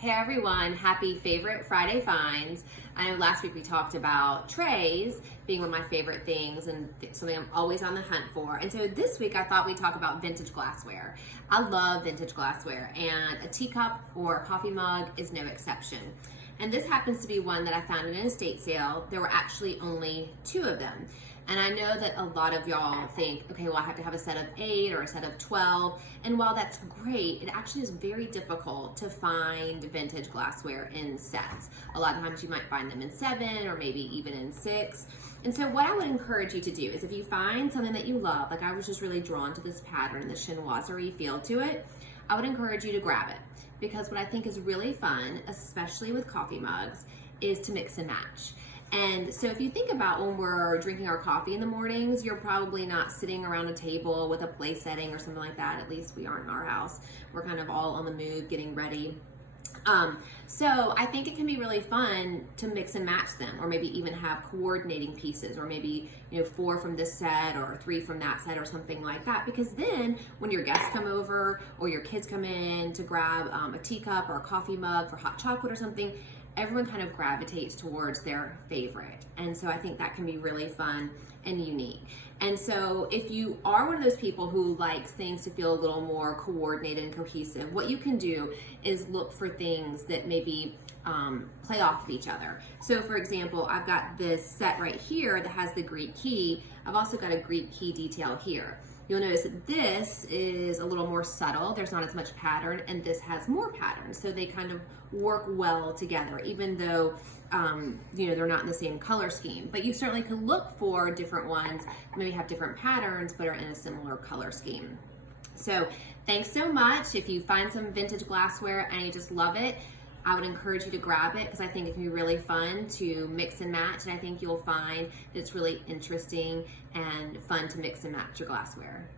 Hey everyone, happy Favorite Friday finds. I know last week we talked about trays being one of my favorite things and something I'm always on the hunt for. And so this week I thought we'd talk about vintage glassware. I love vintage glassware, and a teacup or a coffee mug is no exception. And this happens to be one that I found in an estate sale. There were actually only 2 of them. And I know that a lot of y'all think, okay, well, I have to have a set of 8 or a set of 12. And while that's great, it actually is very difficult to find vintage glassware in sets. A lot of times you might find them in 7 or maybe even in 6. And so what I would encourage you to do is if you find something that you love, like I was just really drawn to this pattern, the chinoiserie feel to it, I would encourage you to grab it. Because what I think is really fun, especially with coffee mugs, is to mix and match. And so if you think about when we're drinking our coffee in the mornings, you're probably not sitting around a table with a place setting or something like that. At least we aren't in our house. We're kind of all on the move, getting ready. So I think it can be really fun to mix and match them, or maybe even have coordinating pieces, or maybe 4 from this set or 3 from that set or something like that. Because then when your guests come over or your kids come in to grab a teacup or a coffee mug for hot chocolate or something, everyone kind of gravitates towards their favorite. And so I think that can be really fun and unique. And so if you are one of those people who likes things to feel a little more coordinated and cohesive, what you can do is look for things that maybe play off of each other. So for example, I've got this set right here that has the Greek key. I've also got a Greek key detail here. You'll notice that this is a little more subtle. There's not as much pattern, and this has more pattern. So they kind of work well together, even though they're not in the same color scheme. But you certainly can look for different ones, maybe have different patterns, but are in a similar color scheme. So thanks so much. If you find some vintage glassware and you just love it, I would encourage you to grab it because I think it can be really fun to mix and match, and I think you'll find that it's really interesting and fun to mix and match your glassware.